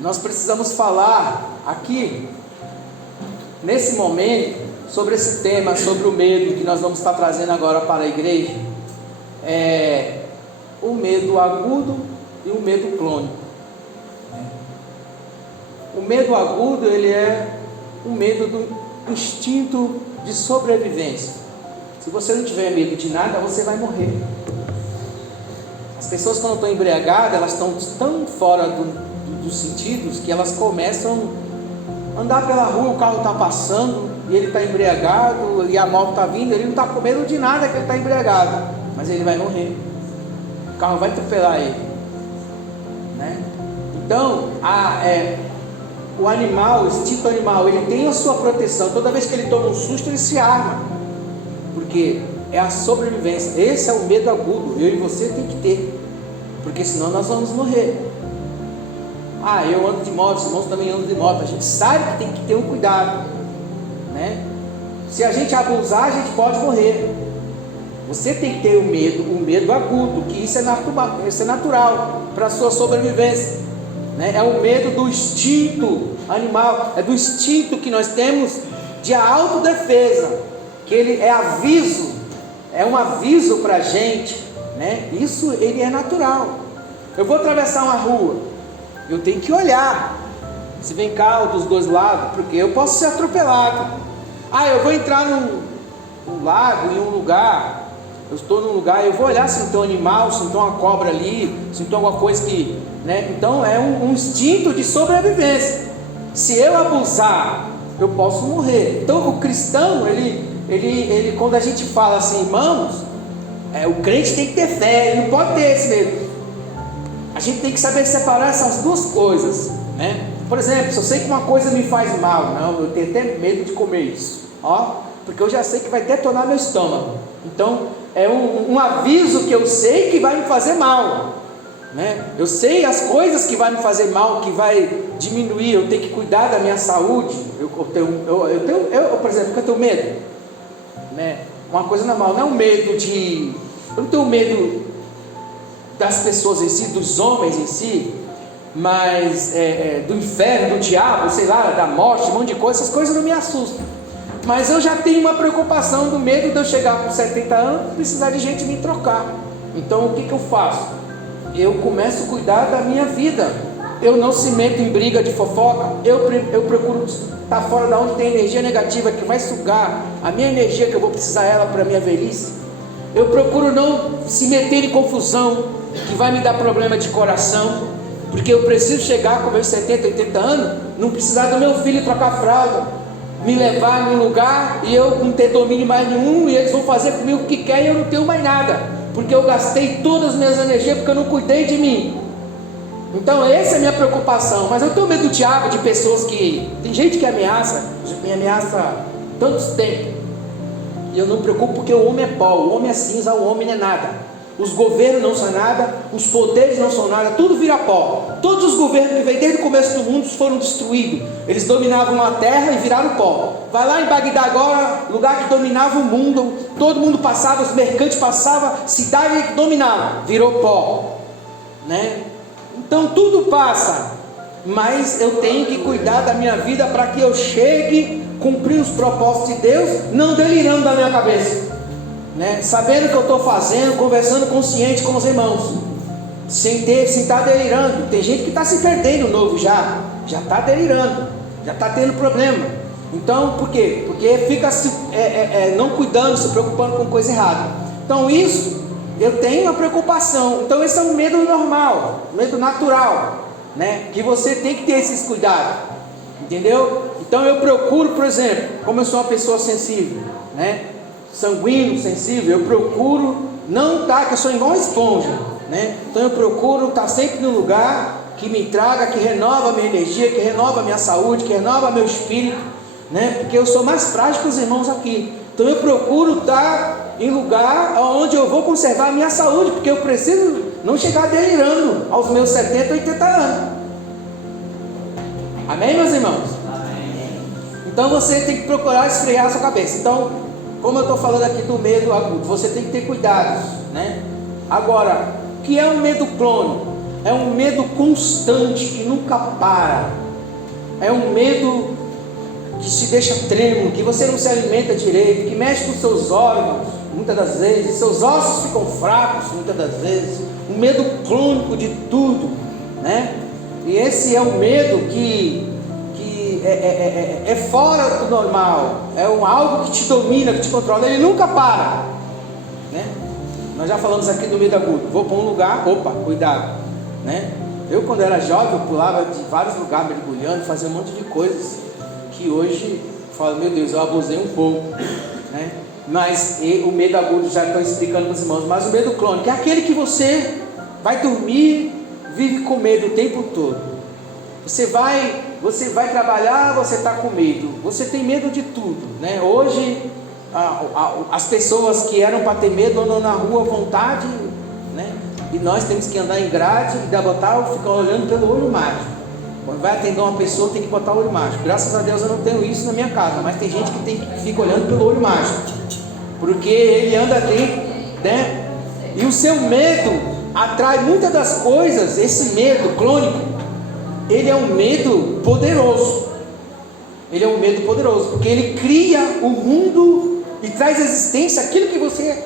nós precisamos falar aqui, nesse momento, sobre esse tema, sobre o medo que nós vamos estar trazendo agora para a igreja. O medo agudo e o medo crônico. O medo agudo, ele é o medo do instinto de sobrevivência. Se você não tiver medo de nada, você vai morrer. As pessoas, quando estão embriagadas, elas estão tão fora dos sentidos que elas começam a andar pela rua, o carro está passando e ele está embriagado e a moto está vindo, ele não está com medo de nada que ele está embriagado, mas ele vai morrer. O carro vai atropelar ele, né? Então, o animal, o instinto animal, ele tem a sua proteção. Toda vez que ele toma um susto, ele se arma, porque é a sobrevivência. Esse é o medo agudo. Eu e você tem que ter, porque senão nós vamos morrer. Eu ando de moto, os irmãos também andam de moto. A gente sabe que tem que ter um cuidado, né? Se a gente abusar, a gente pode morrer. Você tem que ter o medo agudo, que isso é natural para a sua sobrevivência, né? É o medo do instinto animal, é do instinto que nós temos de autodefesa, que ele é aviso, é um aviso para a gente, né? Isso ele é natural. Eu vou atravessar uma rua, eu tenho que olhar se vem carro dos dois lados, porque eu posso ser atropelado. Eu vou entrar num lago, em um lugar, eu estou num lugar, eu vou olhar se não tem um animal, se não tem uma cobra ali, se não tem alguma coisa que, né? Então é um instinto de sobrevivência. Se eu abusar, eu posso morrer. Então o cristão, ele quando a gente fala assim, irmãos, o crente tem que ter fé, ele não pode ter esse medo. A gente tem que saber separar essas duas coisas, né? Por exemplo, se eu sei que uma coisa me faz mal, não, eu tenho até medo de comer isso, porque eu já sei que vai detonar meu estômago. Então é um aviso que eu sei que vai me fazer mal, né? Eu sei as coisas que vai me fazer mal, que vai diminuir. Eu tenho que cuidar da minha saúde. Por exemplo, eu tenho medo, né? Uma coisa normal, não é um medo de... Eu não tenho medo das pessoas em si, dos homens em si, mas do inferno, do diabo, sei lá, da morte, um monte de coisa. Essas coisas não me assustam. Mas eu já tenho uma preocupação do medo de eu chegar com 70 anos e precisar de gente me trocar. Então o que eu faço? Eu começo a cuidar da minha vida. Eu não se meto em briga de fofoca. Eu procuro estar fora da onde tem energia negativa que vai sugar a minha energia, que eu vou precisar ela para a minha velhice. Eu procuro não se meter em confusão que vai me dar problema de coração, porque eu preciso chegar com meus 70, 80 anos, não precisar do meu filho trocar fralda, me levar num lugar e eu não ter domínio mais nenhum, e eles vão fazer comigo o que querem e eu não tenho mais nada, porque eu gastei todas as minhas energias, porque eu não cuidei de mim. Então essa é a minha preocupação. Mas eu tenho medo do diabo, de pessoas que... Tem gente que me ameaça tantos tempos, e eu não me preocupo, porque o homem é pó, o homem é cinza, o homem não é nada. Os governos não são nada, os poderes não são nada, tudo vira pó. Todos os governos que vêm desde o começo do mundo foram destruídos. Eles dominavam a terra e viraram pó. Vai lá em Bagdá agora, lugar que dominava o mundo, todo mundo passava, os mercantes passavam, cidade que dominava, virou pó, né? Então tudo passa, mas eu tenho que cuidar da minha vida para que eu chegue, cumprir os propósitos de Deus, não delirando da minha cabeça, né? Sabendo o que eu estou fazendo, conversando consciente com os irmãos, sem estar delirando. Tem gente que está se perdendo novo, já está delirando, já está tendo problema. Então por quê? Porque fica não cuidando, se preocupando com coisa errada. Então isso, eu tenho uma preocupação. Então esse é um medo normal, medo natural, né? Que você tem que ter esses cuidados, entendeu? Então eu procuro, por exemplo, como eu sou uma pessoa sensível, né? Sanguíneo, sensível, eu procuro não estar, que eu sou igual uma esponja, né? Então eu procuro estar sempre no lugar que me traga, que renova a minha energia, que renova a minha saúde, que renova meu espírito, né? Porque eu sou mais frágil que os irmãos aqui. Então eu procuro estar em lugar onde eu vou conservar a minha saúde, porque eu preciso não chegar delirando aos meus 70, 80 anos. Amém, meus irmãos? Amém. Então você tem que procurar esfriar a sua cabeça. Então, como eu estou falando aqui do medo agudo, você tem que ter cuidados, né? Agora, o que é um medo crônico? É um medo constante que nunca para. É um medo que te deixa trêmulo, que você não se alimenta direito, que mexe com seus órgãos, muitas das vezes, seus ossos ficam fracos, muitas das vezes. Um medo crônico de tudo, né? E esse é um medo que é fora do normal, é algo que te domina, que te controla, ele nunca para, né? Nós já falamos aqui do medo agudo. Vou para um lugar, opa, cuidado, né? Eu, quando era jovem, eu pulava de vários lugares mergulhando, fazia um monte de coisas que hoje eu falo, meu Deus, eu abusei um pouco, né? Mas o medo agudo, já estou explicando para os irmãos. Mas o medo crônico é aquele que você vai dormir, vive com medo o tempo todo. Você vai trabalhar, você está com medo, você tem medo de tudo, né? Hoje as pessoas que eram para ter medo andam na rua à vontade, né? E nós temos que andar em grade e ficar olhando pelo olho mágico. Quando vai atender uma pessoa, tem que botar o olho mágico. Graças a Deus eu não tenho isso na minha casa, mas tem gente que fica olhando pelo olho mágico, porque ele anda dentro, né? E o seu medo atrai muitas das coisas. Esse medo crônico, ele é um medo poderoso. Ele é um medo poderoso, porque ele cria o mundo e traz à existência aquilo que você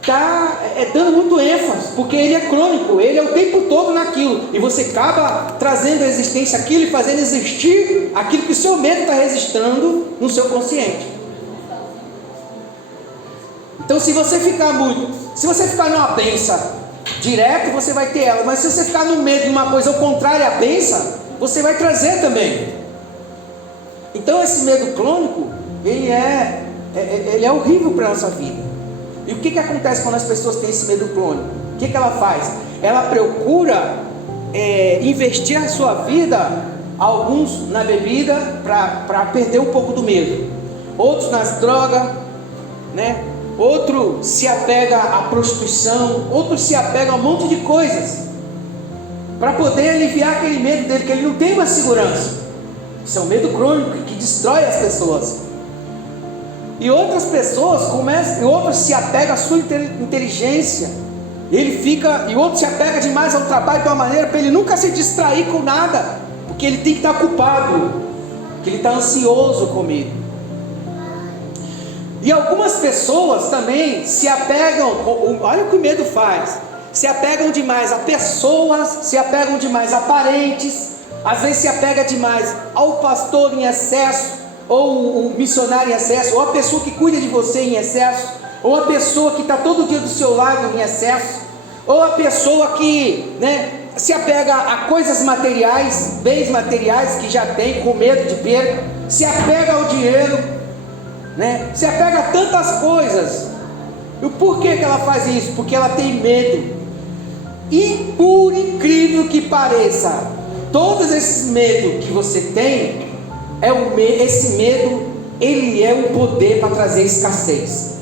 está dando muito ênfase, porque ele é crônico, ele é o tempo todo naquilo, e você acaba trazendo à existência aquilo e fazendo existir aquilo que o seu medo está registrando no seu consciente. Então, se você ficar numa benção direto, você vai ter ela, mas se você ficar no medo de uma coisa ao contrário à benção, você vai trazer também. Então, esse medo crônico, ele é horrível para a nossa vida. E o que acontece quando as pessoas têm esse medo crônico? O que ela faz? Ela procura investir a sua vida, alguns na bebida, para perder um pouco do medo, outros nas drogas, né? Outro se apega à prostituição, outro se apega a um monte de coisas, para poder aliviar aquele medo dele, que ele não tem uma segurança. Isso é um medo crônico que destrói as pessoas. E outras pessoas outros se apegam à sua inteligência. E outro se apega demais ao trabalho de uma maneira para ele nunca se distrair com nada, porque ele tem que estar ocupado, porque ele está ansioso com medo. E algumas pessoas também se apegam, olha o que o medo faz, se apegam demais a pessoas, se apegam demais a parentes, às vezes se apega demais ao pastor em excesso, ou o missionário em excesso, ou a pessoa que cuida de você em excesso, ou a pessoa que está todo dia do seu lado em excesso, ou a pessoa que, né, se apega a coisas materiais, bens materiais que já tem, com medo de perda, se apega ao dinheiro, né, se apega a tantas coisas. E por que ela faz isso? Porque ela tem medo. E por incrível que pareça, todos esses medos que você tem, esse medo, ele é o poder para trazer escassez.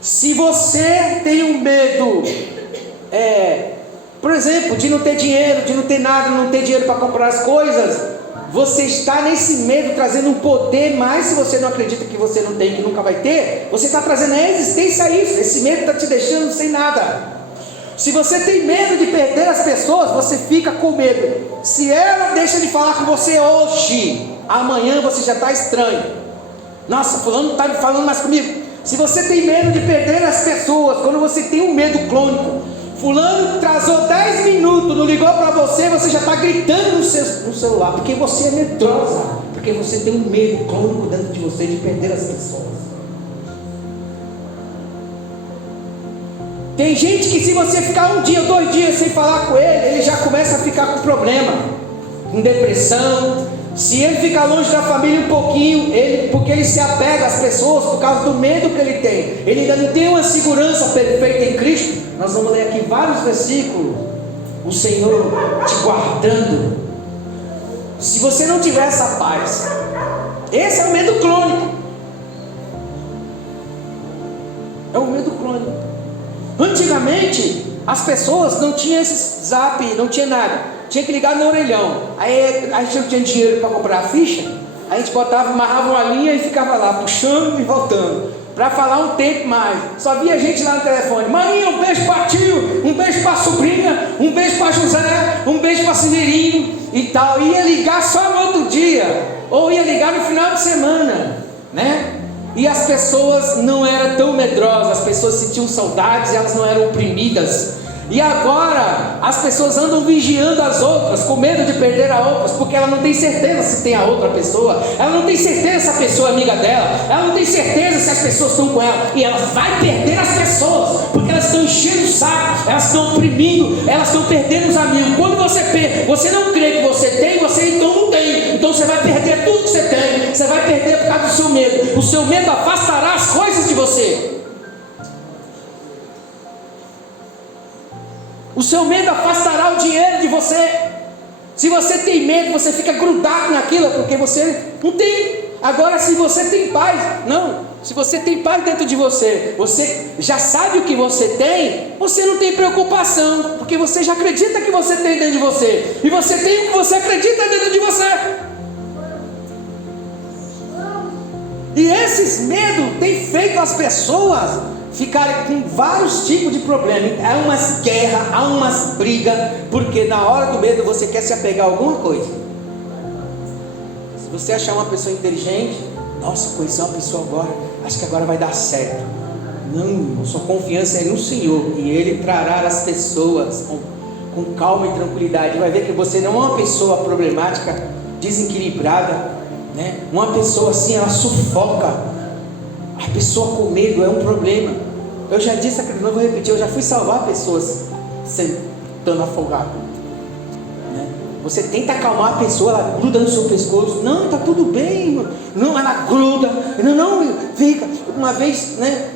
Se você tem um medo, por exemplo, de não ter dinheiro, de não ter nada, não ter dinheiro para comprar as coisas, você está nesse medo trazendo um poder, mas se você não acredita que você não tem, que nunca vai ter, você está trazendo a existência a isso. Esse medo está te deixando sem nada. Se você tem medo de perder as pessoas, você fica com medo. Se ela deixa de falar com você hoje, amanhã você já está estranho. Nossa, fulano não está falando mais comigo. Se você tem medo de perder as pessoas, quando você tem um medo crônico, fulano atrasou 10 minutos, não ligou para você, você já está gritando no celular, porque você é medrosa, porque você tem um medo crônico dentro de você de perder as pessoas. Tem gente que, se você ficar 1 dia, 2 dias sem falar com ele já começa a ficar com problema, com depressão. Se ele ficar longe da família um pouquinho, porque ele se apega às pessoas por causa do medo que ele tem, ele ainda não tem uma segurança perfeita em Cristo. Nós vamos ler aqui vários versículos, o Senhor te guardando. Se você não tiver essa paz, esse é o medo crônico. É o medo crônico. Antigamente as pessoas não tinham esse zap, não tinha nada, tinha que ligar no orelhão. Aí a gente não tinha dinheiro para comprar a ficha, a gente amarrava uma linha e ficava lá puxando e voltando. para falar um tempo mais. Só via gente lá no telefone: maninha, um beijo para tio, um beijo para sobrinha, um beijo para José, um beijo para Silveirinho e tal. Ia ligar só no outro dia, ou ia ligar no final de semana, né? E as pessoas não eram tão medrosas, as pessoas sentiam saudades e elas não eram oprimidas. E agora as pessoas andam vigiando as outras, com medo de perder a outras, porque ela não tem certeza se tem a outra pessoa, ela não tem certeza se a pessoa é amiga dela, ela não tem certeza se as pessoas estão com ela, e ela vai perder as pessoas, porque elas estão enchendo o saco, elas estão oprimindo, elas estão perdendo os amigos. Quando você não crê que você tem, você então não tem, então você vai perder tudo que você tem, você vai perder por causa do seu medo. O seu medo afastará as coisas de você. O seu medo afastará o dinheiro de você. Se você tem medo, você fica grudado naquilo, porque você não tem. Agora, se você tem paz, se você tem paz dentro de você, você já sabe o que você tem, você não tem preocupação, porque você já acredita que você tem dentro de você, e você tem o que você acredita dentro de você. E esses medos têm feito as pessoas ficarem com vários tipos de problemas. Há umas guerras, há umas brigas, porque na hora do medo você quer se apegar a alguma coisa. Se você achar uma pessoa inteligente, nossa, conheci uma pessoa agora, acho que agora vai dar certo. Não, sua confiança é no Senhor, e Ele trará as pessoas com calma e tranquilidade. Vai ver que você não é uma pessoa problemática, desequilibrada, né? Uma pessoa assim, ela sufoca. A pessoa com medo é um problema. Eu já disse, não vou repetir, eu já fui salvar pessoas estando afogado, né? Você tenta acalmar a pessoa, ela gruda no seu pescoço. Não, está tudo bem. Não, ela gruda. Não, fica. Uma vez, né?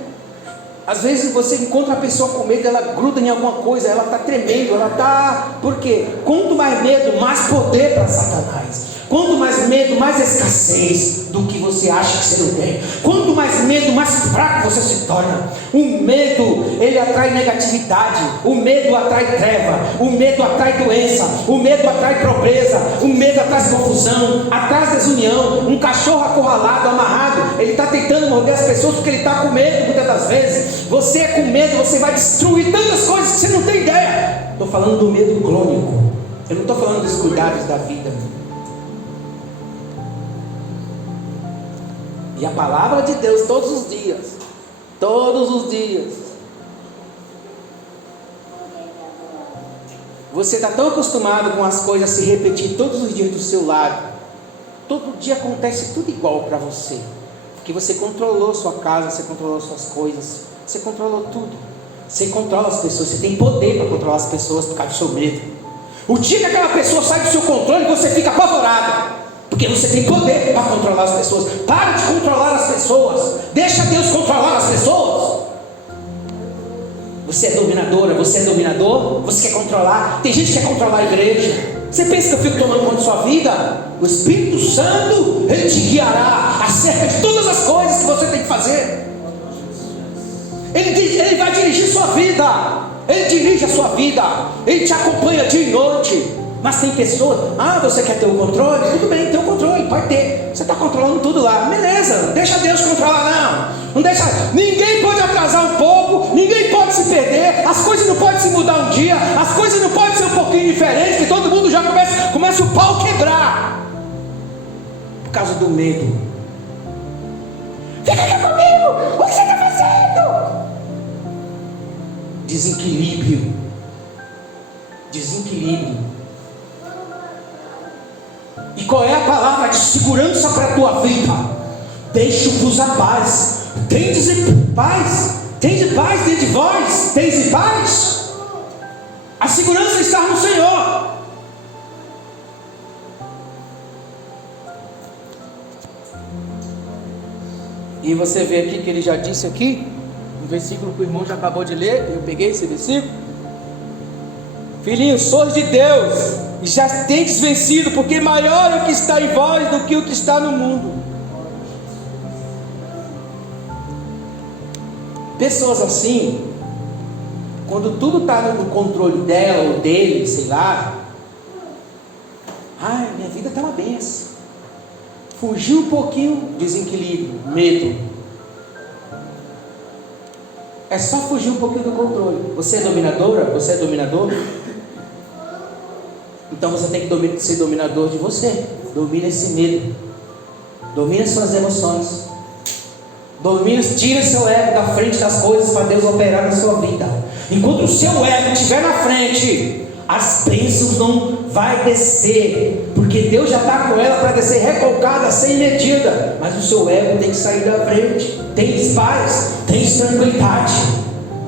Às vezes você encontra a pessoa com medo, ela gruda em alguma coisa, ela está tremendo, ela está... Por quê? Quanto mais medo, mais poder para Satanás. Quanto mais medo, mais escassez do que você acha que você não tem. Quanto mais medo, mais fraco você se torna. O medo, ele atrai negatividade. O medo atrai treva. O medo atrai doença. O medo atrai pobreza. O medo atrai confusão, atrai desunião. Um cachorro acorralado, amarrado, ele está tentando morder as pessoas porque ele está com medo muitas das vezes. Você é com medo, você vai destruir tantas coisas que você não tem ideia. Estou falando do medo crônico. Eu não estou falando dos cuidados da vida. E a palavra de Deus todos os dias, você está tão acostumado com as coisas se repetir todos os dias do seu lado, todo dia acontece tudo igual para você, porque você controlou sua casa, você controlou suas coisas, você controlou tudo, você controla as pessoas, você tem poder para controlar as pessoas por causa do seu medo. O dia que aquela pessoa sai do seu controle, você fica apavorado, porque você tem poder para controlar as pessoas. Para de controlar as pessoas, deixa Deus controlar as pessoas. Você é dominadora, você é dominador, você quer controlar. Tem gente que quer controlar a igreja. Você pensa que eu fico tomando conta da sua vida? O Espírito Santo, Ele te guiará acerca de todas as coisas que você tem que fazer. Ele vai dirigir sua vida. Ele dirige a sua vida. Ele te acompanha dia e noite. Mas tem pessoas, você quer ter o controle? Tudo bem, tem o controle, pode ter. Você está controlando tudo lá, beleza, deixa Deus controlar. Não deixa, ninguém pode atrasar um pouco, ninguém pode se perder, as coisas não podem se mudar um dia, as coisas não podem ser um pouquinho diferentes, que todo mundo já começa o pau quebrar, por causa do medo. Fica aqui comigo, o que você está fazendo? Desequilíbrio. E qual é a palavra de segurança para a tua vida? Deixo-vos a paz. Tendes paz. Tendes paz dentro de vós. Tendes paz. A segurança está no Senhor. E você vê aqui que ele já disse aqui, no versículo que o irmão já acabou de ler, eu peguei esse versículo. Filhinhos, sois de Deus, e já tendes vencido, porque maior é o que está em vós do que o que está no mundo. Pessoas assim, quando tudo está no controle dela ou dele, sei lá, minha vida está uma benção. Fugiu um pouquinho, desequilíbrio, medo. É só fugir um pouquinho do controle. Você é dominadora? Você é dominador? Então você tem que ser dominador de você. Domina esse medo. Domina suas emoções. Domina, tira seu ego da frente das coisas para Deus operar na sua vida. Enquanto o seu ego estiver na frente, as bênçãos não vai descer, porque Deus já está com ela para descer recalcada, sem medida. Mas o seu ego tem que sair da frente. Tem paz, tem tranquilidade.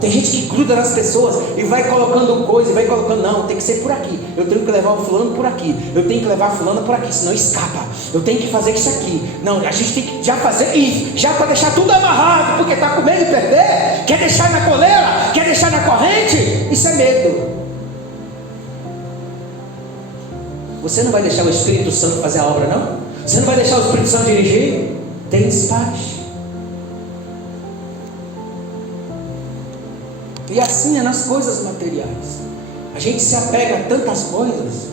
Tem gente que gruda nas pessoas e vai colocando coisa, e vai colocando, não, tem que ser por aqui, eu tenho que levar o fulano por aqui, eu tenho que levar a fulana por aqui, senão escapa, eu tenho que fazer isso aqui. Não, a gente tem que já fazer isso, já para deixar tudo amarrado, porque está com medo de perder, quer deixar na coleira, quer deixar na corrente. Isso é medo. Você não vai deixar o Espírito Santo fazer a obra, não? Você não vai deixar o Espírito Santo dirigir? Tem paz. E assim é nas coisas materiais. A gente se apega a tantas coisas,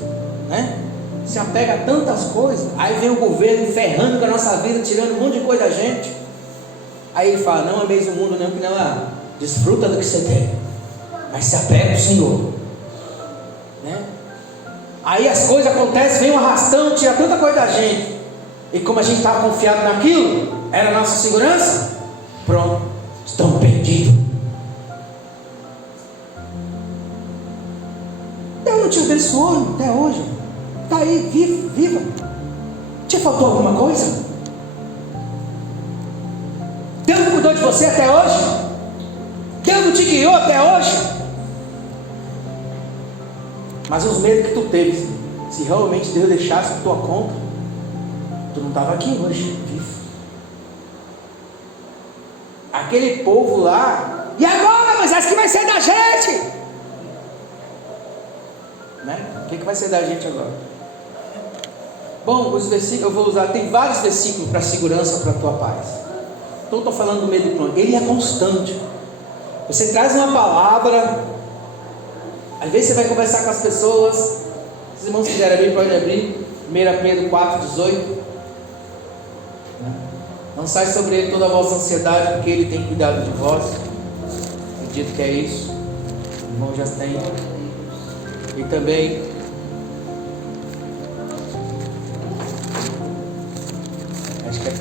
né? Se apega a tantas coisas. Aí vem o governo ferrando com a nossa vida, tirando um monte de coisa da gente. Aí ele fala, não ameis o mundo nem o que não há. Desfruta do que você tem, mas se apega ao Senhor, né? Aí as coisas acontecem, vem um arrastão, tira tanta coisa da gente. E como a gente estava confiado naquilo, era a nossa segurança, pronto, estamos perdidos. Deus não te abençoou até hoje. Está aí, viva. Te faltou alguma coisa? Deus não cuidou de você até hoje? Deus não te guiou até hoje? Mas os medos que tu teve, se realmente Deus deixasse por tua conta, tu não estava aqui hoje, vivo. Aquele povo lá, e agora, Moisés, que vai ser da gente? Né? O que vai ser da gente agora? Bom, os versículos eu vou usar, tem vários versículos para segurança, para a tua paz. Então estou falando do medo crônico, ele é constante. Você traz uma palavra, às vezes você vai conversar com as pessoas. Os irmãos quiserem abrir, podem abrir 1 Pedro 4,18. Lançai sobre ele toda a vossa ansiedade, porque ele tem cuidado de vós. Acredito que é isso. O irmão já tem. E também acho que é 1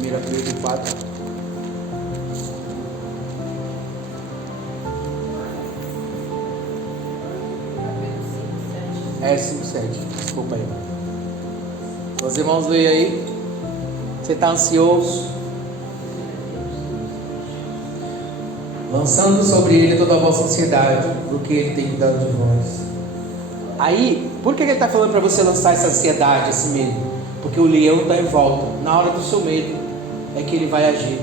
Pedro 4. É 5,7. Desculpa aí. Os irmãos veem aí. Você está ansioso? Lançando sobre ele toda a vossa ansiedade, porque ele tem cuidado de vós. Aí, por que ele está falando para você lançar essa ansiedade, esse medo? Porque o leão está em volta. Na hora do seu medo é que ele vai agir.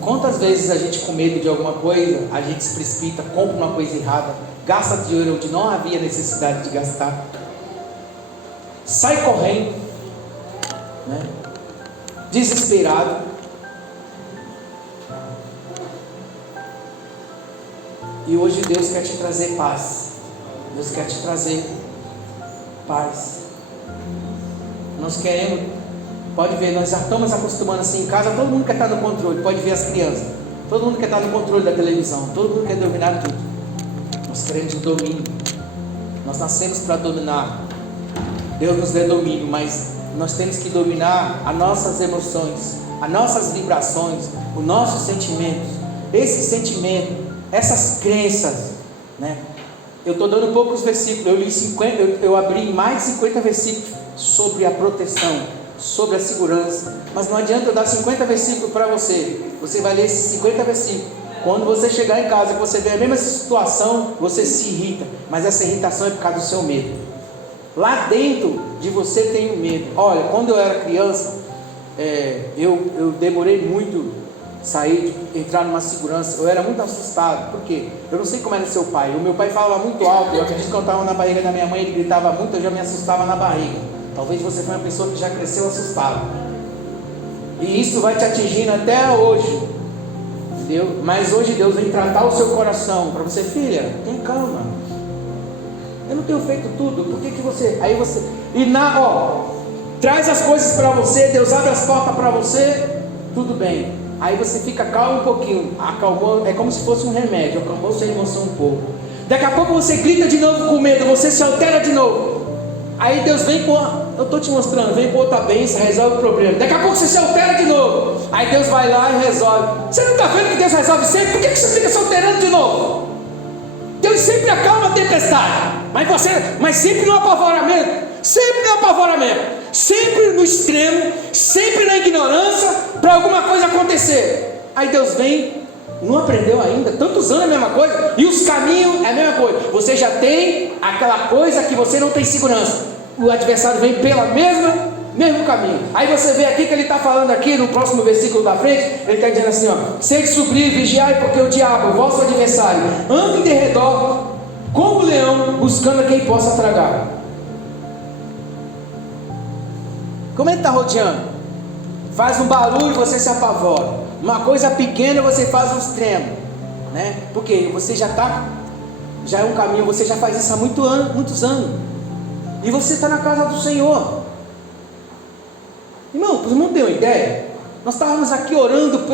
Quantas vezes a gente com medo de alguma coisa, a gente se precipita, compra uma coisa errada, gasta dinheiro onde não havia necessidade de gastar, sai correndo, né? Desesperado. E hoje Deus quer te trazer paz. Deus quer te trazer paz. Nós queremos, pode ver, nós já estamos acostumando assim em casa, todo mundo quer estar no controle, pode ver as crianças, todo mundo quer estar no controle da televisão, todo mundo quer dominar tudo. Nós queremos o domínio. Nós nascemos para dominar. Deus nos deu domínio, mas nós temos que dominar as nossas emoções, as nossas vibrações, os nossos sentimentos. Esse sentimento, essas crenças, né? Eu estou dando poucos versículos. Eu li 50, eu abri mais de 50 versículos sobre a proteção, sobre a segurança. Mas não adianta eu dar 50 versículos para você. Você vai ler esses 50 versículos. Quando você chegar em casa e você ver a mesma situação, você se irrita. Mas essa irritação é por causa do seu medo. Lá dentro de você tem o medo. Olha, quando eu era criança, eu demorei muito entrar numa segurança. Eu era muito assustado. Por quê? Eu não sei como era seu pai. O meu pai falava muito alto. Eu acredito que quando eu estava na barriga da minha mãe, ele gritava muito, eu já me assustava na barriga. Talvez você foi uma pessoa que já cresceu assustado. E isso vai te atingindo até hoje. Entendeu? Mas hoje Deus vem tratar o seu coração para você, filha, tem calma. Eu não tenho feito tudo. Por que você... Aí você... traz as coisas para você. Deus abre as portas para você. Tudo bem. Aí você fica calmo um pouquinho, acalmou, é como se fosse um remédio, acalmou sua emoção um pouco. Daqui a pouco você grita de novo com medo, você se altera de novo. Aí Deus vem com, eu estou te mostrando, vem com outra bênção, resolve o problema. Daqui a pouco você se altera de novo. Aí Deus vai lá e resolve. Você não está vendo que Deus resolve sempre? Por que você fica se alterando de novo? Deus sempre acalma a tempestade, mas sempre no apavoramento. Sempre no apavoramento, sempre no extremo, sempre na ignorância, para alguma coisa acontecer. Aí Deus vem, não aprendeu ainda, tantos anos é a mesma coisa, e os caminhos é a mesma coisa. Você já tem aquela coisa que você não tem segurança, o adversário vem pela mesmo caminho. Aí você vê aqui que ele está falando aqui no próximo versículo da frente, ele está dizendo assim, ó: sede sobrio, vigiai, porque o diabo, o vosso adversário, anda em derredor como leão, buscando a quem possa tragar. Como ele está rodeando? Faz um barulho, você se apavora. Uma coisa pequena, você faz um extremo, né? Porque você já é um caminho, você já faz isso há muitos anos. E você está na casa do Senhor. Irmão, para os irmãos terem uma ideia, nós estávamos aqui orando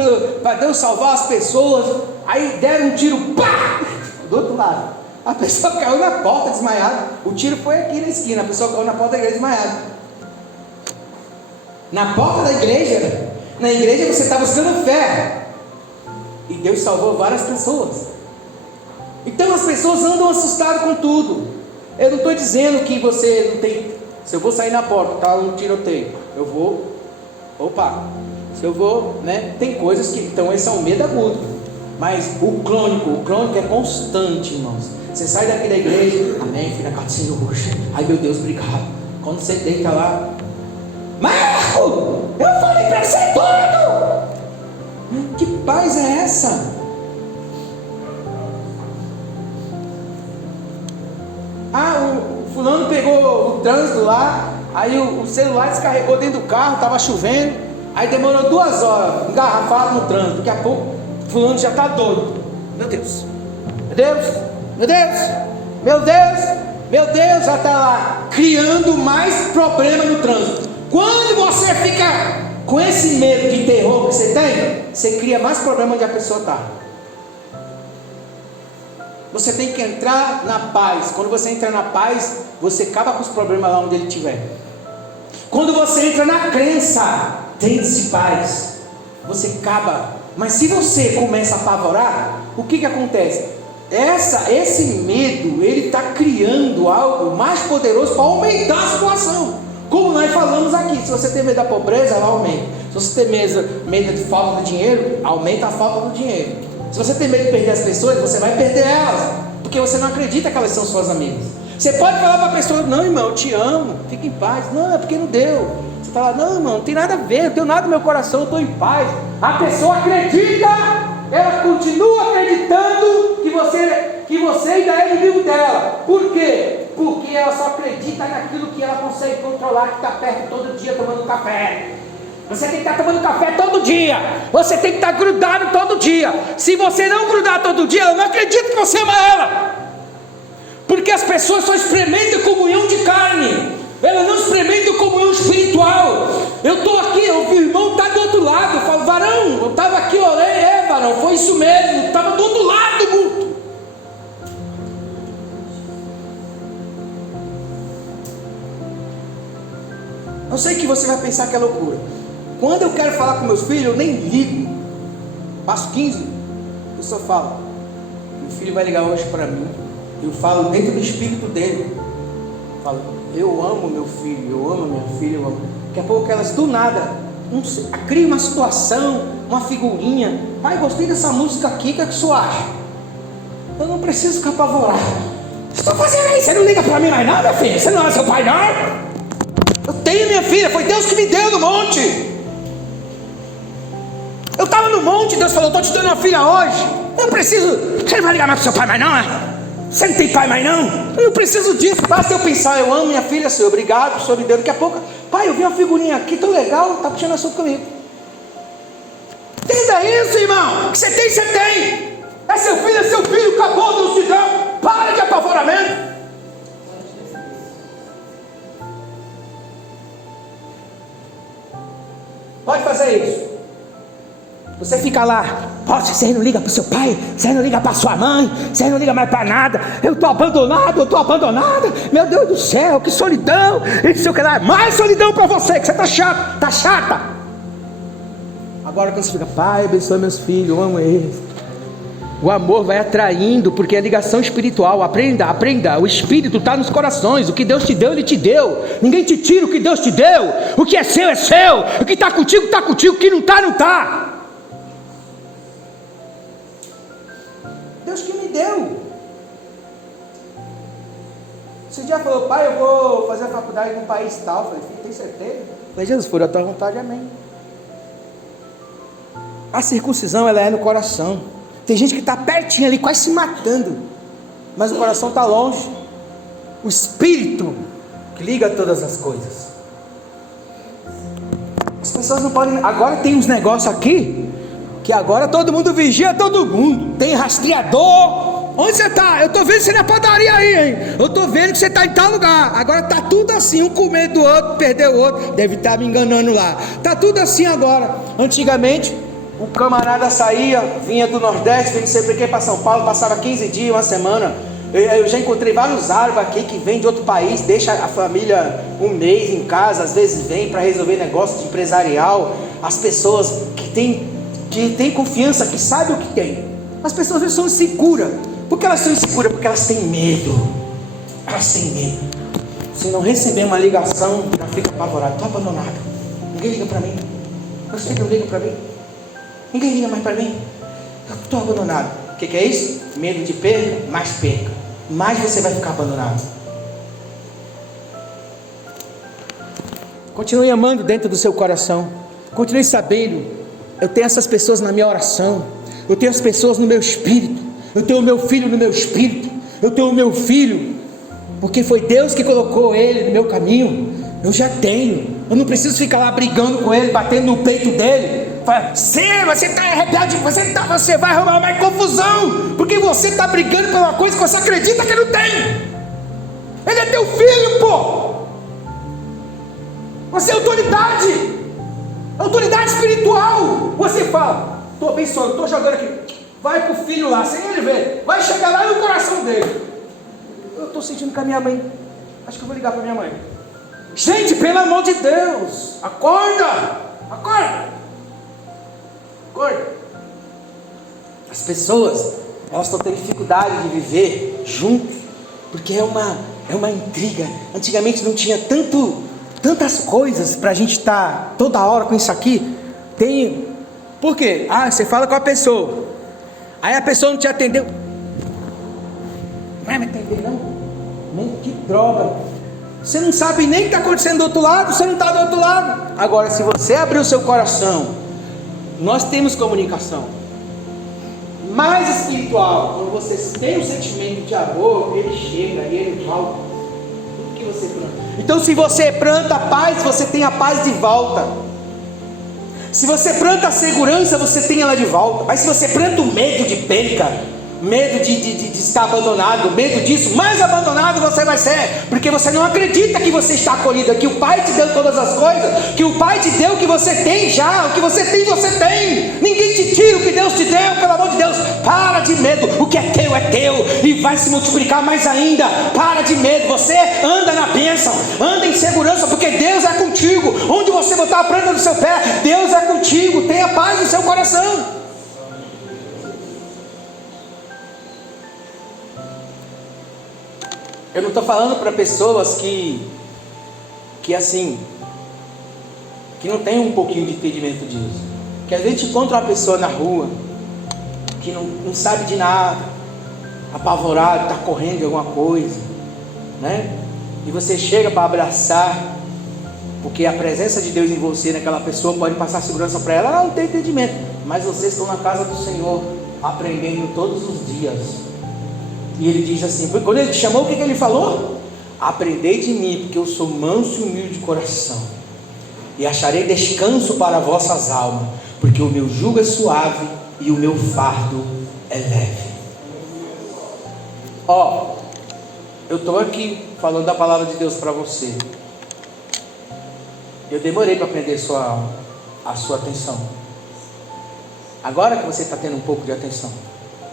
para Deus salvar as pessoas. Aí deram um tiro, pá! Do outro lado. A pessoa caiu na porta desmaiada. O tiro foi aqui na esquina, a pessoa caiu na porta da igreja desmaiada. Na porta da igreja, na igreja você está buscando fé, e Deus salvou várias pessoas. Então as pessoas andam assustadas com tudo. Eu não estou dizendo que você não tem. Se eu vou sair na porta, está um tiroteio, eu vou, se eu vou, né? Tem coisas que, então esse é um medo agudo. Mas o crônico é constante, irmãos. Você sai daqui da igreja, amém, filho, na casa do Senhor, ai meu Deus, obrigado. Quando você deita lá, Marco, eu falei para ser doido. Que paz é essa? O fulano pegou o trânsito lá, aí o celular descarregou dentro do carro, estava chovendo, aí demorou 2 horas, engarrafado no trânsito. Daqui a pouco o fulano já está doido. Meu Deus, já está lá, criando mais problema no trânsito. Quando você fica com esse medo de terror que você tem, você cria mais problema onde a pessoa está. Você tem que entrar na paz. Quando você entra na paz, você acaba com os problemas lá onde ele estiver. Quando você entra na crença, tem-se paz, você acaba. Mas se você começa a apavorar, o que acontece? Esse medo, ele está criando algo mais poderoso para aumentar a situação. Como nós falamos aqui, se você tem medo da pobreza, ela aumenta. Se você tem medo de falta de dinheiro, aumenta a falta do dinheiro. Se você tem medo de perder as pessoas, você vai perder elas, porque você não acredita que elas são suas amigas. Você pode falar para a pessoa: não, irmão, eu te amo, fica em paz. Não, é porque não deu. Você fala: não, irmão, não tem nada a ver, não tenho nada no meu coração, eu estou em paz. A pessoa acredita, ela continua acreditando que você ainda é inimigo dela. Por quê? Porque ela só acredita naquilo que ela consegue controlar, que está perto todo dia tomando café. Você tem que estar tomando café todo dia. Você tem que estar grudado todo dia. Se você não grudar todo dia, ela não acredita que você ama ela. Porque as pessoas só experimentam comunhão de carne, elas não experimentam comunhão espiritual. Eu estou aqui, o irmão está do outro lado. Eu falo: varão, eu estava aqui, orei, varão, foi isso mesmo, estava do outro lado do mundo. Eu sei que você vai pensar que é loucura. Quando eu quero falar com meus filhos, eu nem ligo. Passo 15, eu só falo: meu filho vai ligar hoje para mim. Eu falo dentro do espírito dele. Eu falo: eu amo meu filho, eu amo minha filha, eu amo. Daqui a pouco elas do nada criam uma situação, uma figurinha. Pai, gostei dessa música aqui, o que é que o senhor acha? Eu não preciso ficar apavorado. Estou fazendo aí, você não liga para mim mais não, minha filha? Você não é seu pai não? Eu tenho minha filha, foi Deus que me deu no monte. Eu estava no monte, Deus falou: estou te dando uma filha hoje. Eu não preciso. Você não vai ligar mais para seu pai mais não, é? Você não tem pai mais não? Eu não preciso disso. Basta eu pensar: eu amo minha filha, Senhor, obrigado, o Senhor me deu. Daqui a pouco: pai, eu vi uma figurinha aqui tão legal, está puxando assunto comigo. Entenda isso, irmão. O que você tem, você tem. É seu filho, acabou, Deus te deu. Para de apavoramento. Pode fazer isso. Você fica lá, poxa, você não liga para o seu pai, você não liga para sua mãe, você não liga mais para nada. Eu estou abandonada. Meu Deus do céu, que solidão. Isso eu quero mais solidão para você, que você está chato, está chata. Agora quando você fica, pai, abençoe meus filhos, eu amo eles. O amor vai atraindo, porque é ligação espiritual. Aprenda, o Espírito está nos corações. O que Deus te deu, Ele te deu. Ninguém te tira o que Deus te deu. O que é seu, é seu. O que está contigo, está contigo. O que não está, não está. Deus que me deu. Esse dia falou, pai, eu vou fazer a faculdade num país tal. Eu falei, filho, tem certeza? Eu falei, Jesus, for a tua vontade, amém. A circuncisão, ela é no coração. Tem gente que está pertinho ali, quase se matando, mas o coração está longe. O Espírito que liga todas as coisas. As pessoas não podem. Agora tem uns negócios aqui que agora todo mundo vigia todo mundo. Tem rastreador. Onde você está? Eu estou vendo você na padaria aí, hein? Eu estou vendo que você está em tal lugar. Agora está tudo assim, um com medo do outro, perdeu o outro. Deve estar me enganando lá. Está tudo assim agora. Antigamente, o camarada saía, vinha do Nordeste, vinha de Seprequê para São Paulo, passava 15 dias, uma semana. Eu já encontrei vários árabes aqui que vêm de outro país, deixa a família um mês em casa, às vezes vem para resolver negócio de empresarial. As pessoas que têm confiança, que sabem o que tem. As pessoas às vezes são inseguras. Por que elas são inseguras? Porque elas têm medo. Elas têm medo. Se não receber uma ligação, já fica apavorado. Estou abandonado. Ninguém liga para mim. Você não liga para mim. Ninguém liga mais para mim. Eu estou abandonado. O que é isso? Medo de perda, mais perca. Mais você vai ficar abandonado. Continue amando dentro do seu coração. Continue sabendo. Eu tenho essas pessoas na minha oração. Eu tenho as pessoas no meu espírito. Eu tenho o meu filho no meu espírito. Eu tenho o meu filho, porque foi Deus que colocou ele no meu caminho. Eu já tenho. Eu não preciso ficar lá brigando com ele, batendo no peito dele. Fala, sim, você está rebelde, você vai arrumar mais confusão, porque você está brigando por uma coisa que você acredita que não tem. Ele é teu filho, pô. Você é autoridade espiritual. Você fala, estou abençoando, estou jogando aqui. Vai pro filho lá, sem ele ver. Vai chegar lá no coração dele. Eu estou sentindo que a minha mãe, acho que eu vou ligar para minha mãe. Gente, pelo amor de Deus, acorda. As pessoas, elas estão tendo dificuldade de viver juntos, porque é uma intriga. Antigamente não tinha tantas coisas para a gente estar toda hora com isso aqui. Por quê? Você fala com a pessoa, aí a pessoa não te atendeu. Não vai me atender não? Que droga. Você não sabe nem o que está acontecendo do outro lado, você não está do outro lado. Agora, se você abrir o seu coração, nós temos comunicação mais espiritual. Quando você tem um sentimento de amor, ele chega e ele volta tudo que você planta. Então, se você planta paz, você tem a paz de volta. Se você planta a segurança, você tem ela de volta. Mas se você planta o medo de perca, medo de estar abandonado, medo disso, mais abandonado você vai ser, porque você não acredita que você está acolhido, que o Pai te deu todas as coisas, que o Pai te deu o que você tem já, o que você tem, ninguém te tira o que Deus te deu, pelo amor de Deus. Para de medo, o que é teu e vai se multiplicar mais ainda. Para de medo, você anda na bênção, anda em segurança, porque Deus é contigo. Onde você botar a planta do seu pé, Deus é contigo. Tenha paz no seu coração. Eu não estou falando para pessoas que assim, que não tem um pouquinho de entendimento disso. Que às vezes encontra uma pessoa na rua, que não sabe de nada, apavorado, está correndo de alguma coisa, né? E você chega para abraçar, porque a presença de Deus em você, naquela pessoa, pode passar segurança para ela. Ela não tem entendimento, mas vocês estão na casa do Senhor, aprendendo todos os dias. E ele diz assim, quando ele te chamou, o que ele falou? Aprendei de mim, porque eu sou manso e humilde de coração, e acharei descanso para vossas almas, porque o meu jugo é suave e o meu fardo é leve. Eu estou aqui falando da palavra de Deus para você. Eu demorei para aprender a sua atenção. Agora que você está tendo um pouco de atenção.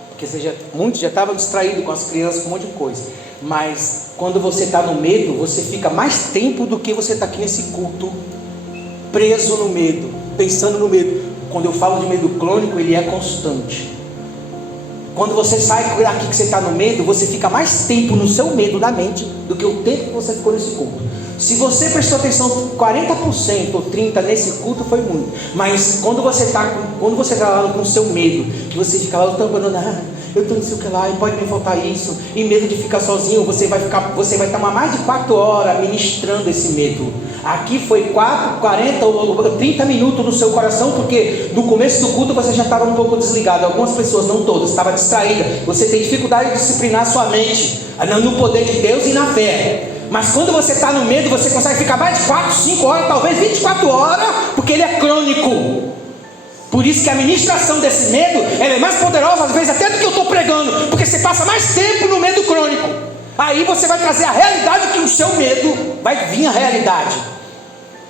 Porque muitos já estavam distraídos com as crianças, com um monte de coisa. Mas quando você está no medo, você fica mais tempo do que você está aqui nesse culto, preso no medo, pensando no medo. Quando eu falo de medo crônico, ele é constante. Quando você sai daqui que você está no medo, você fica mais tempo no seu medo da mente do que o tempo que você ficou nesse culto. Se você prestou atenção 40% ou 30% nesse culto, foi muito. Mas quando você está lá com o seu medo, que você fica lá, eu estou abandonado, eu estou não sei o que lá, e pode me faltar isso, e medo de ficar sozinho, você vai tomar mais de 4 horas ministrando esse medo. Aqui foi 40 ou 30 minutos no seu coração, porque no começo do culto você já estava um pouco desligado. Algumas pessoas, não todas, estavam distraídas. Você tem dificuldade de disciplinar sua mente no poder de Deus e na fé. Mas quando você está no medo, você consegue ficar mais de 4, 5 horas, talvez 24 horas, porque ele é crônico. Por isso que a ministração desse medo, ela é mais poderosa às vezes até do que eu estou pregando, porque você passa mais tempo no medo crônico. Aí você vai trazer a realidade, que o seu medo vai vir a realidade.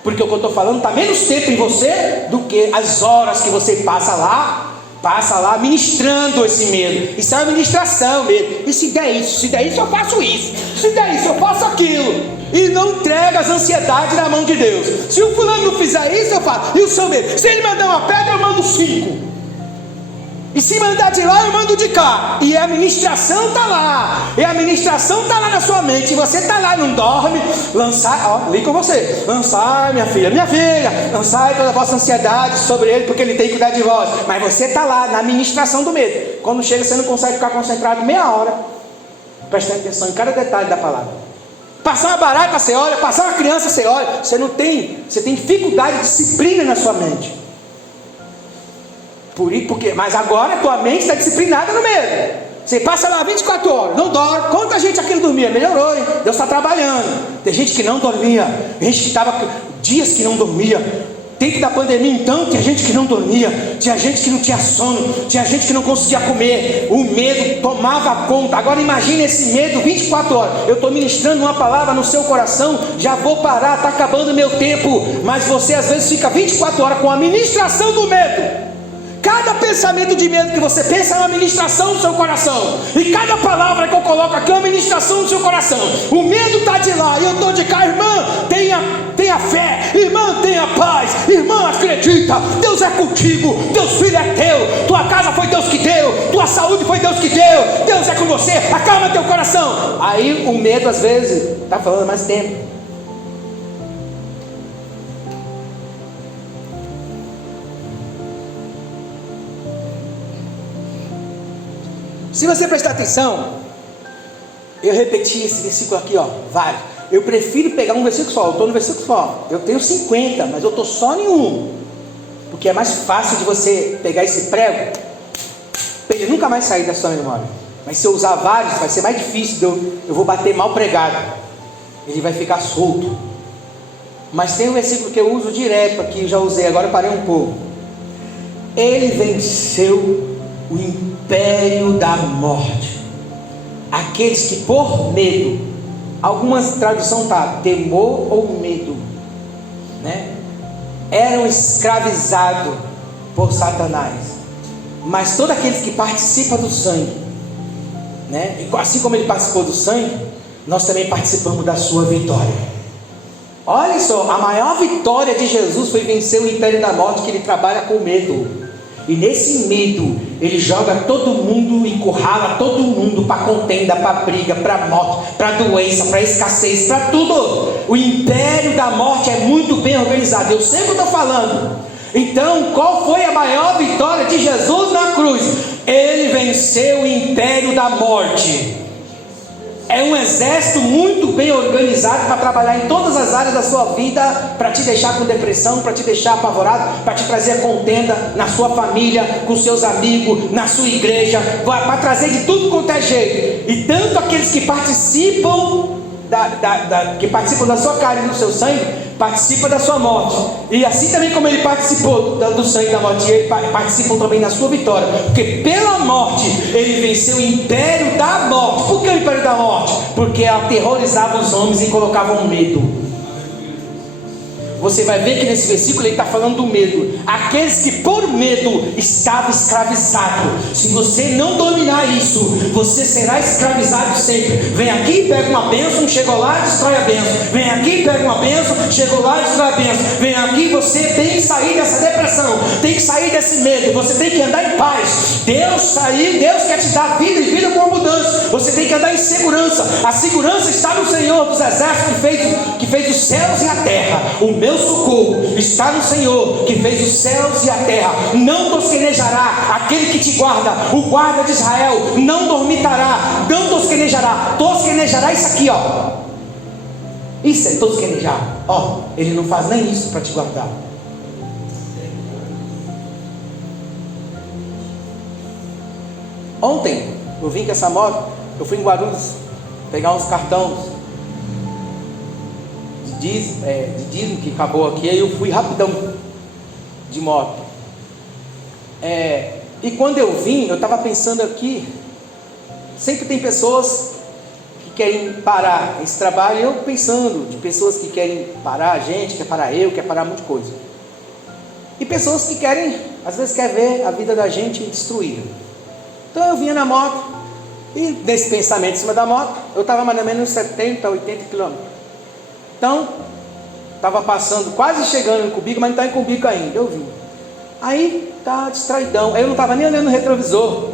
Porque o que eu estou falando está menos tempo em você do que as horas que você passa lá ministrando esse medo. Isso é uma ministração mesmo. E se der isso eu faço isso, se der isso eu faço aquilo. E não entrega as ansiedades na mão de Deus. Se o fulano não fizer isso, eu faço. E o seu medo? Se ele mandar uma pedra, eu mando 5. E se mandar de lá, eu mando de cá. E a administração está lá. E a administração está lá na sua mente. E você está lá, não dorme. Lançar, li com você. Lançai, minha filha, lançai toda a vossa ansiedade sobre ele, porque ele tem que cuidar de vós. Mas você está lá na administração do medo. Quando chega, você não consegue ficar concentrado meia hora, prestando atenção em cada detalhe da palavra. Passar uma barata, você olha. Passar uma criança, você olha. Você tem dificuldade de disciplina na sua mente. Mas agora a tua mente está disciplinada no medo. Você passa lá 24 horas, não dorme. Quanta gente aqui não dormia? Melhorou, hein? Deus está trabalhando. Tem gente que não dormia, gente que estava dias que não dormia. Tempo da pandemia, então, tinha gente que não dormia, tinha gente que não tinha sono, tinha gente que não conseguia comer. O medo tomava conta. Agora imagine esse medo 24 horas. Eu estou ministrando uma palavra no seu coração, já vou parar, está acabando o meu tempo. Mas você às vezes fica 24 horas com a ministração do medo. Cada pensamento de medo que você pensa é uma ministração no seu coração. E cada palavra que eu coloco aqui é uma ministração no seu coração. O medo está de lá e eu estou de cá. Irmã, tenha fé. Irmã, tenha paz. Irmã, acredita. Deus é contigo. Deus filho é teu. Tua casa foi Deus que deu. Tua saúde foi Deus que deu. Deus é com você. Acalma teu coração. Aí o medo às vezes está falando mais tempo. Se você prestar atenção, eu repeti esse versículo aqui, vários. Eu prefiro pegar um versículo só. Eu estou no versículo só. Eu tenho 50, mas eu estou só em um. Porque é mais fácil de você pegar esse prego, para ele nunca mais sair da sua memória. Mas se eu usar vários, vai ser mais difícil. Eu vou bater mal pregado. Ele vai ficar solto. Mas tem um versículo que eu uso direto aqui, eu já usei, agora eu parei um pouco. Ele venceu o império da morte. Aqueles que por medo, algumas traduções temor ou medo, né, eram escravizados por Satanás. Mas todos aqueles que participam do sangue, né, assim como ele participou do sangue, nós também participamos da sua vitória. Olha só, a maior vitória de Jesus foi vencer o império da morte, que ele trabalha com medo. E nesse medo, ele joga todo mundo, encurrala todo mundo para contenda, para briga, para morte, para doença, para escassez, para tudo. O império da morte é muito bem organizado. Eu sempre estou falando. Então, qual foi a maior vitória de Jesus na cruz? Ele venceu o império da morte. É um exército muito bem organizado para trabalhar em todas as áreas da sua vida, para te deixar com depressão, para te deixar apavorado, para te trazer contenda na sua família, com seus amigos, na sua igreja, para trazer de tudo quanto é jeito. E tanto aqueles que participam da sua carne e do seu sangue, participa da sua morte. E assim também como ele participou do sangue da morte, ele participa também da sua vitória. Porque pela morte ele venceu o império da morte. Por que o império da morte? Porque aterrorizava os homens e colocava um medo. você vai ver que nesse versículo ele está falando do medo. Aqueles que por medo estavam escravizados. Se você não dominar isso, você será escravizado sempre. Vem aqui, pega uma bênção, chegou lá, destrói a bênção. Vem aqui, pega uma bênção, chegou lá, destrói a bênção. Vem aqui, você tem que sair dessa depressão, tem que sair desse medo, você tem que andar em paz. Deus quer te dar vida e vida com abundância. Você tem que andar em segurança. A segurança está no Senhor dos exércitos que fez os céus e a terra. O meu socorro está no Senhor que fez os céus e a terra. Não tosquenejará aquele que te guarda. O guarda de Israel não dormitará, não tosquenejará. Tosquenejará isso aqui, ó. Isso é tosquenejar. Ó, ele não faz nem isso para te guardar. Ontem eu vim com essa moto. Eu fui em Guarulhos pegar uns cartões de dízimo que acabou aqui. Aí eu fui rapidão de moto. E quando eu vim, eu estava pensando aqui. Sempre tem pessoas que querem parar esse trabalho. Eu pensando de pessoas que querem parar a gente, quer parar eu, quer parar um monte de coisa. E pessoas que querem, às vezes quer ver a vida da gente destruída. Então eu vinha na moto, e nesse pensamento em cima da moto, eu estava mais ou menos 70, 80 quilômetros. Então, estava passando, quase chegando em Cubica, mas não está em Cubica ainda. Eu vim. Aí, tá distraidão. Aí eu não estava nem olhando no retrovisor.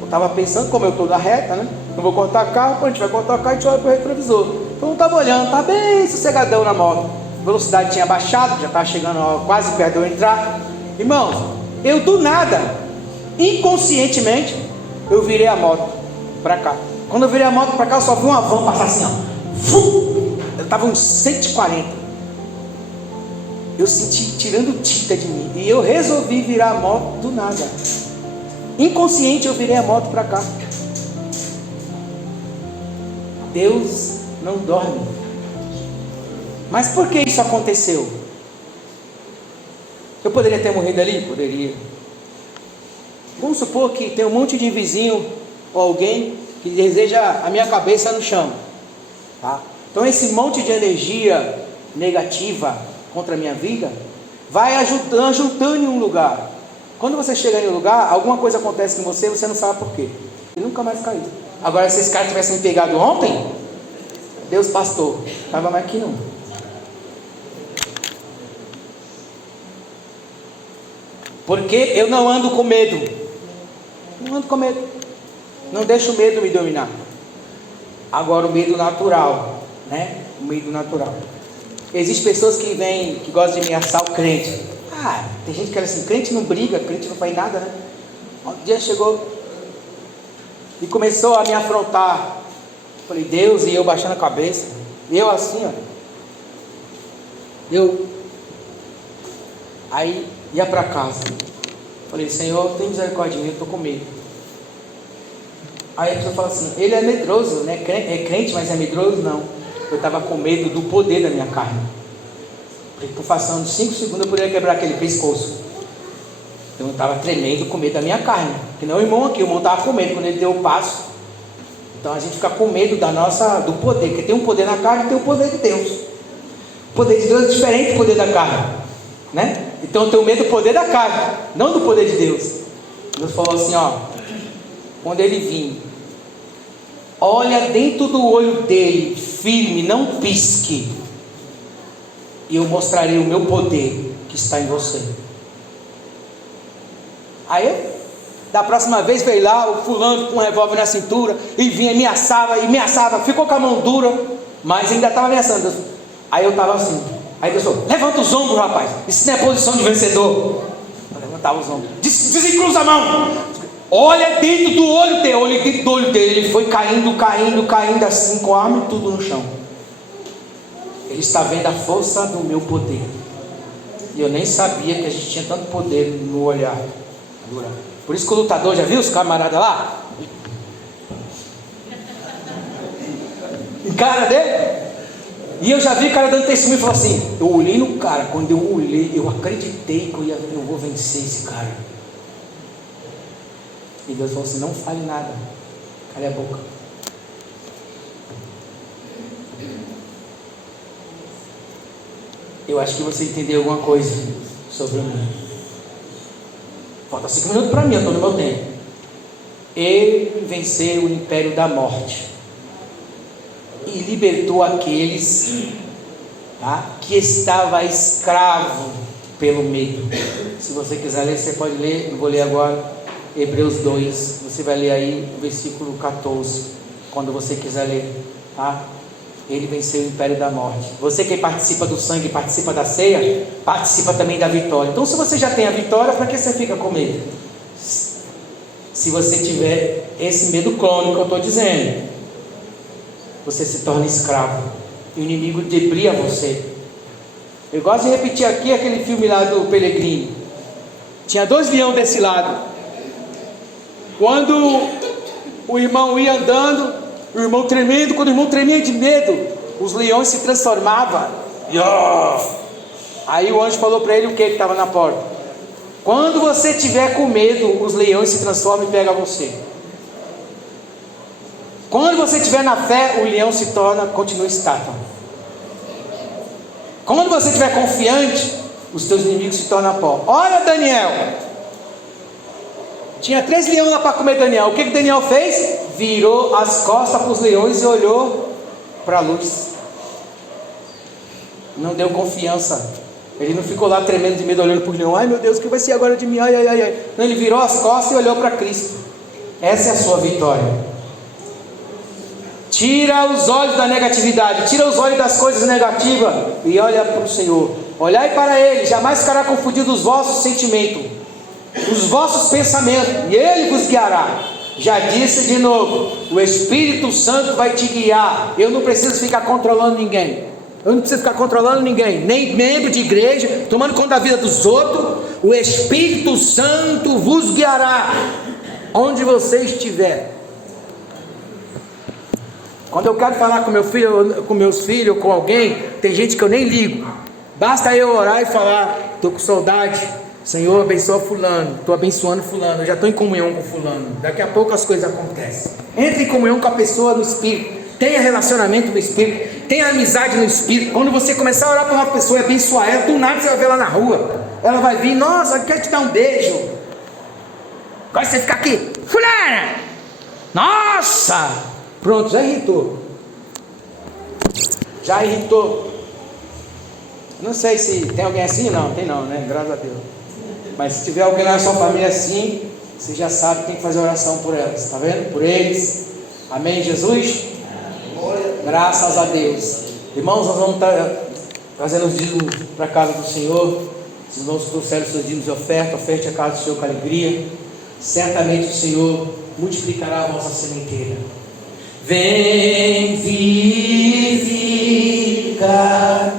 Eu estava pensando, como eu estou da reta, né? Não vou cortar carro, quando a gente vai cortar carro, a gente olha para o retrovisor. Então eu não estava olhando, estava bem sossegadão na moto. A velocidade tinha baixado, já estava chegando quase perto de eu entrar. Irmãos, eu do nada, inconscientemente, eu virei a moto para cá. Quando eu virei a moto para cá, eu só vi uma van passar assim, ó. Eu estava uns 140. Eu senti tirando tinta de mim. E eu resolvi virar a moto do nada. Inconsciente eu virei a moto para cá. Deus não dorme. Mas por que isso aconteceu? Eu poderia ter morrido ali? Poderia. Vamos supor que tem um monte de vizinho ou alguém que deseja a minha cabeça no chão, tá? Então esse monte de energia negativa contra a minha vida vai juntando em um lugar. Quando você chega em um lugar, alguma coisa acontece com você, você não sabe por quê. E nunca mais caiu. Agora, se esse cara tivesse me pegado ontem, Deus pastor, estava mais aqui não. Porque eu não ando com medo. Não ando com medo. Não deixo o medo me dominar. Agora o medo natural, né? O medo natural. Existem pessoas que vêm, que gostam de ameaçar o crente. Tem gente que fala assim, crente não briga, crente não faz nada, né? Um dia chegou e começou a me afrontar. Falei, Deus, e eu baixando a cabeça. Eu assim, ó. Aí ia para casa. Falei, Senhor, tem misericórdia de mim, eu estou com medo. Aí a pessoa fala assim, ele é medroso, né? É crente, mas é medroso? Não. Eu estava com medo do poder da minha carne. Por fação de 5 segundos eu poderia quebrar aquele pescoço. Então eu estava tremendo com medo da minha carne. Que não o irmão aqui, o irmão estava com medo quando ele deu o passo. Então a gente fica com medo do poder, porque tem um poder na carne e tem o poder de Deus. O poder de Deus é diferente do poder da carne, né? Então eu tenho medo do poder da carne, não do poder de Deus. Deus falou assim, ó, quando ele vir, olha dentro do olho dele, firme, não pisque, e eu mostrarei o meu poder que está em você. Aí, da próxima vez veio lá o fulano com um revólver na cintura e vinha, ameaçava, ficou com a mão dura, mas ainda estava ameaçando. Aí eu estava assim. Aí Deus falou, levanta os ombros, rapaz, isso não é posição de vencedor. Eu levantava os ombros, desencruza a mão, olha dentro do olho dele, ele foi caindo assim, com a arma e tudo no chão. Ele está vendo a força do meu poder. E eu nem sabia que a gente tinha tanto poder no olhar. Por isso que o lutador, já viu os camaradas lá? Cara dele. E eu já vi o cara dando testemunho e falou assim, eu olhei no cara, quando eu olhei, eu acreditei que eu vou vencer esse cara. E Deus falou assim, não fale nada, cale a boca. Eu acho que você entendeu alguma coisa sobre o mundo. Falta 5 minutos para mim, eu estou no meu tempo. Ele venceu o império da morte e libertou aqueles, tá, que estava escravo pelo medo. Se você quiser ler, você pode ler. Não vou ler agora. Hebreus 2, você vai ler aí o versículo 14, quando você quiser ler, tá? Ele venceu o império da morte. Você que participa do sangue, participa da ceia, participa também da vitória. Então, se você já tem a vitória, para que você fica com medo? Se você tiver esse medo crônico que eu estou dizendo, você se torna escravo, e o inimigo debria você. Eu gosto de repetir aqui aquele filme lá do Pellegrini. Tinha 2 leões desse lado. Quando o irmão ia andando, o irmão tremendo, quando o irmão tremia de medo, os leões se transformavam. Aí o anjo falou para ele o que estava na porta: quando você tiver com medo, os leões se transformam e pegam você. Quando você estiver na fé, o leão se torna, continua estátua. Quando você estiver confiante, os teus inimigos se tornam pó. Olha Daniel, tinha 3 leões lá para comer Daniel. O que Daniel fez? Virou as costas para os leões e olhou para a luz. Não deu confiança. Ele não ficou lá tremendo de medo, olhando para os leões. Ai meu Deus, o que vai ser agora de mim? Ai, ai, ai, ai. Não, ele virou as costas e olhou para Cristo. Essa é a sua vitória. Tira os olhos da negatividade, tira os olhos das coisas negativas e olha para o Senhor. Olhai para Ele, jamais ficará confundido os vossos sentimentos, os vossos pensamentos, e Ele vos guiará. Já disse de novo, o Espírito Santo vai te guiar. Eu não preciso ficar controlando ninguém. Eu não preciso ficar controlando ninguém, nem membro de igreja, tomando conta da vida dos outros. O Espírito Santo vos guiará onde você estiver. Quando eu quero falar com meu filho, com meus filhos, com alguém, tem gente que eu nem ligo. Basta eu orar e falar: estou com saudade, Senhor abençoa fulano, estou abençoando fulano, eu já estou em comunhão com fulano. Daqui a pouco as coisas acontecem. Entre em comunhão com a pessoa no Espírito, tenha relacionamento no Espírito, tenha amizade no Espírito. Quando você começar a orar para uma pessoa e abençoar ela, do nada você vai ver ela na rua. Ela vai vir: nossa, eu quero te dar um beijo. Agora você fica aqui: fulana, nossa. Pronto, já irritou. Já irritou. Não sei se tem alguém assim, não, tem não, né? Graças a Deus. Mas se tiver alguém na sua família assim, você já sabe que tem que fazer oração por elas, tá vendo? Por eles. Amém, Jesus? Graças a Deus. Irmãos, nós vamos estar trazendo os dízimos para a casa do Senhor. Os irmãos trouxeram os seus dízimos de oferta, oferte a casa do Senhor com alegria. Certamente o Senhor multiplicará a vossa sementeira. Vem vivificar